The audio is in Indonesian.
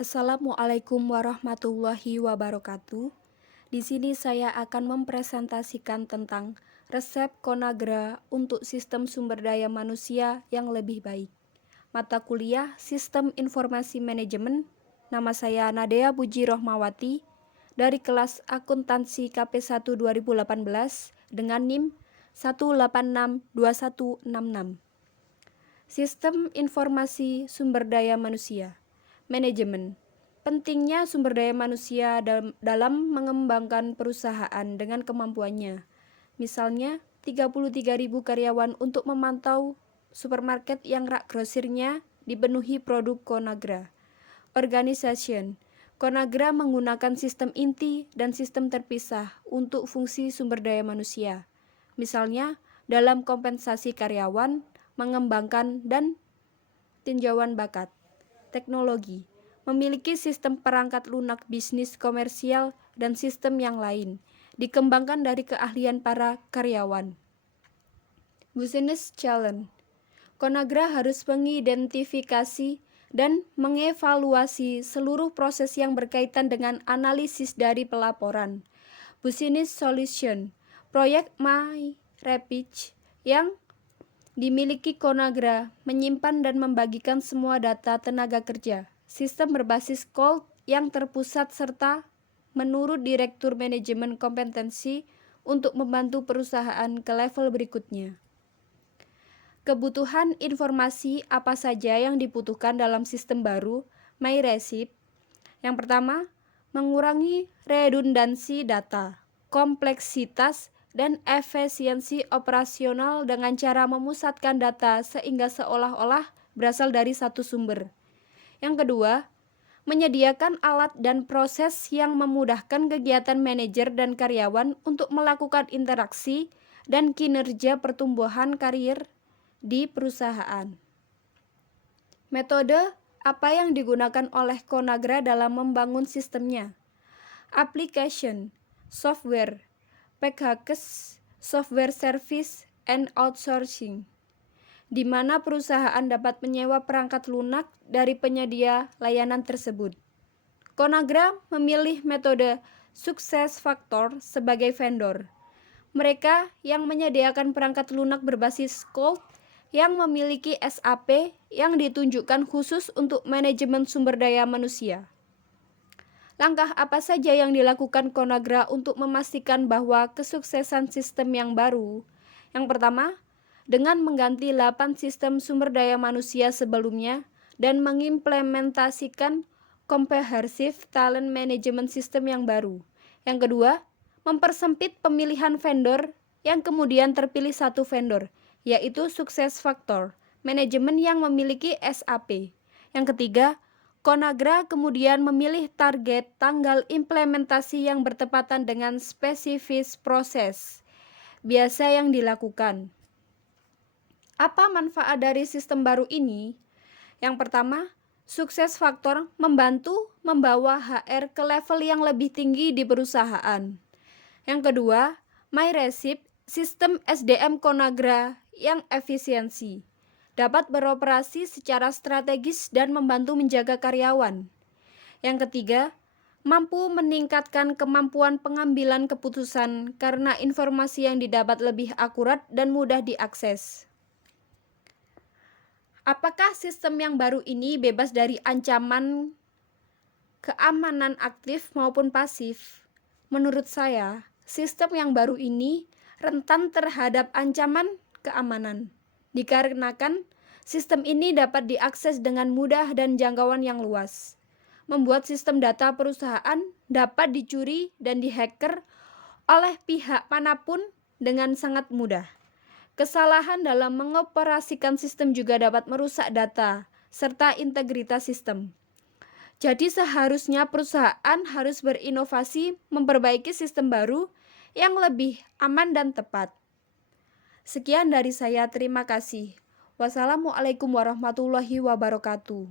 Assalamualaikum warahmatullahi wabarakatuh. Di sini saya akan mempresentasikan tentang resep Conagra untuk sistem sumber daya manusia yang lebih baik. Mata kuliah Sistem Informasi Manajemen. Nama saya Nadea Puji Rohmawati dari kelas Akuntansi KP1 2018 dengan NIM 1862166. Sistem Informasi Sumber Daya Manusia. Manajemen. Pentingnya sumber daya manusia dalam mengembangkan perusahaan dengan kemampuannya. Misalnya, 33.000 karyawan untuk memantau supermarket yang rak grosirnya dipenuhi produk Conagra. Organization. Conagra menggunakan sistem inti dan sistem terpisah untuk fungsi sumber daya manusia. Misalnya, dalam kompensasi karyawan, mengembangkan dan tinjauan bakat. Teknologi. Memiliki sistem perangkat lunak bisnis komersial dan sistem yang lain, dikembangkan dari keahlian para karyawan. Business Challenge. Conagra harus mengidentifikasi dan mengevaluasi seluruh proses yang berkaitan dengan analisis dari pelaporan. Business Solution. Proyek MyRapid yang dimiliki Conagra menyimpan dan membagikan semua data tenaga kerja. Sistem berbasis cloud yang terpusat serta menurut Direktur Manajemen Kompetensi untuk membantu perusahaan ke level berikutnya. Kebutuhan informasi apa saja yang dibutuhkan dalam sistem baru MyRecip? Yang pertama, mengurangi redundansi data, kompleksitas, dan efisiensi operasional dengan cara memusatkan data sehingga seolah-olah berasal dari satu sumber. Yang kedua, menyediakan alat dan proses yang memudahkan kegiatan manajer dan karyawan untuk melakukan interaksi dan kinerja pertumbuhan karir di perusahaan. Metode apa yang digunakan oleh Conagra dalam membangun sistemnya? Application, software, packages, software service, and outsourcing, di mana perusahaan dapat menyewa perangkat lunak dari penyedia layanan tersebut. Conagra memilih metode sukses faktor sebagai vendor. Mereka yang menyediakan perangkat lunak berbasis cloud yang memiliki SAP yang ditunjukkan khusus untuk manajemen sumber daya manusia. Langkah apa saja yang dilakukan Conagra untuk memastikan bahwa kesuksesan sistem yang baru? Yang pertama, dengan mengganti 8 sistem sumber daya manusia sebelumnya dan mengimplementasikan Comprehensive Talent Management System yang baru. Yang kedua, mempersempit pemilihan vendor yang kemudian terpilih satu vendor, yaitu Success Factor, manajemen yang memiliki SAP. Yang ketiga, Conagra kemudian memilih target tanggal implementasi yang bertepatan dengan spesifis proses biasa yang dilakukan. Apa manfaat dari sistem baru ini? Yang pertama, sukses faktor membantu membawa HR ke level yang lebih tinggi di perusahaan. Yang kedua, MyRecip, sistem SDM Conagra yang efisiensi, dapat beroperasi secara strategis dan membantu menjaga karyawan. Yang ketiga, mampu meningkatkan kemampuan pengambilan keputusan karena informasi yang didapat lebih akurat dan mudah diakses. Apakah sistem yang baru ini bebas dari ancaman keamanan aktif maupun pasif? Menurut saya, sistem yang baru ini rentan terhadap ancaman keamanan, dikarenakan sistem ini dapat diakses dengan mudah dan jangkauan yang luas, membuat sistem data perusahaan dapat dicuri dan dihacker oleh pihak manapun dengan sangat mudah. Kesalahan dalam mengoperasikan sistem juga dapat merusak data serta integritas sistem. Jadi seharusnya perusahaan harus berinovasi memperbaiki sistem baru yang lebih aman dan tepat. Sekian dari saya, terima kasih. Wassalamualaikum warahmatullahi wabarakatuh.